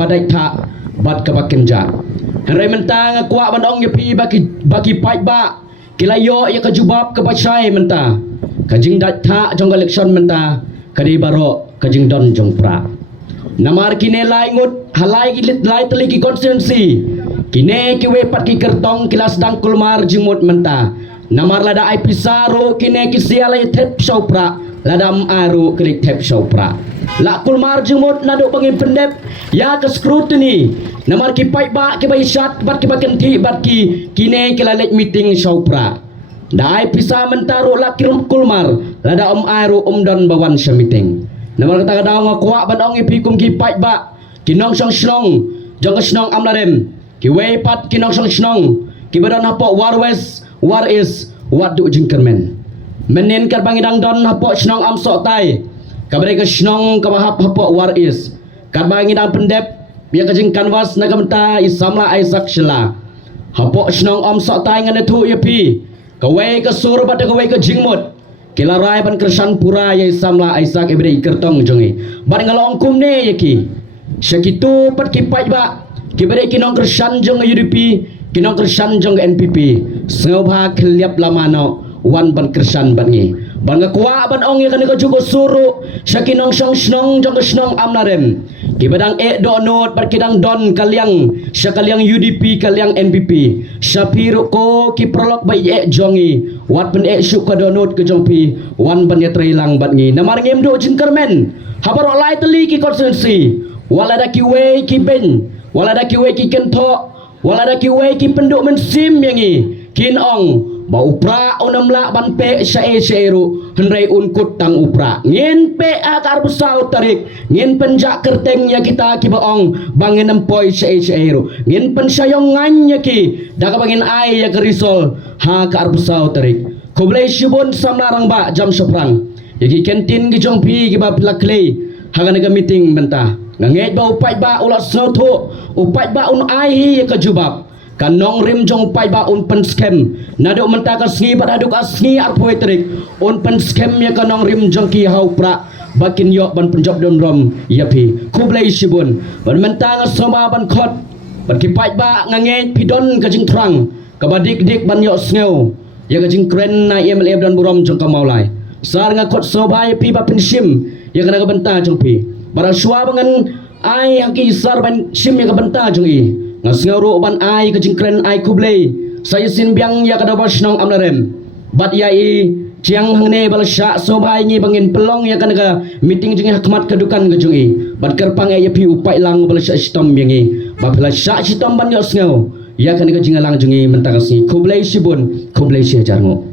badai tak bat kabakenja henry mentang kuat bandong yapi bagi pai ba kilayo ya kajubab kabacai menta kajing dat tak jong election menta kadi baro kajing don jong pra namar kine lai ngut halai gilit lai teliki konstituensi kine kiwe pat ki kertong kilas dang kulmar jimut menta namar lada ai pisaro kine kisialai tep saupra ladam aru krik tep saupra la kulmar jimut nado bangin pendep ya ke scrutiny namar ki pai ba ki bai shat bat ki bakenti bat ki kine kilalet meeting saupra dai pisa mentaro la kirum kulmar lada aru don bawan sa meeting namar kata daw nga kuwa bandong ipikum ki pai ba kinong song snong jong snong amlarem ki way pat kinong song snong ki badan hapo war west war is what do jingkermen menen kar bangidang don hapo snong am sok tai kabre ke snong ka hapo war is kar bangidang pendep biya kajing kanvas nagamta isamla Isaac shela hapo snong am sok tai ngane thu yapi ka way ke sur bat ka way ke jingmut kilarai ban kersan pura ya samla Isaac ibre kertong jongi bar ngalong kum ne yaki syakitu pat kipai ba kibere kinong kersan jong UDP kinong kersan jong NPP sengobha khliap lamano wan ban kersan bangi banga kwa ban ong ya kan ko jugo suru syakinong song snong jong snong amlarem kibadang do not bar kidang don kaliang syakaliang UDP kaliang NPP syapiro ko ki prolog bai jongi wat pen syuk ka donut ke jongpi wan ban ya trilang bangi namar ngem do jingkermen habar olai teli ki konstituensi wala da ki we ki ben wala da ki we ki kento wala da ki we ki penduk mensim yangi kin ong ba upra onamla ban pe syaeru henrai unkut tang upra ngin pe akar besau tarik ngin penjak kerteng ya kita ki baong bangin empoi syaeru ngin pen sayong ngan ya ki daga bangin ai ya kerisol ha akar besau tarik kublai shibun samlarang ba jam soprang yaki kentin ki jongpi ki ba plakle haga naga meeting benta nganget ba upai ba ulat snotho upai ba un ai ya kajubab kanong rim jong pai ba un pen scam nado menta ka sngi ba aduk asngi arpoi terik un pen scam ya kanong rim jong ki hau pra bakin yo ban penjob don rom yapi kublai shibun ban menta nga soma ban khot ban ki pai ba nganget pidon ka jing trang ka badik dik ban yo sneu ya ka jing kren na MLA dan burom jong ka maulai sar nga khot soba yapi ba pensim ya kana ka benta jong pi bara shwa bangan ai haki sar ban sim ya ka benta jong i ngasngaro ban ai ka jingkren ai kublei saya sin biang ya kada basnong amlarem bat ya i ciang hangne bal sya sobai ngi bangin pelong ya kan ka meeting jing hikmat kedukan ke jungi bat kerpang ya pi upai lang bal sya stom biangi ba bal sya stom ban yo sngo ya kan ka jingalang jungi mentakasi kublei sibun kublei sya jarngo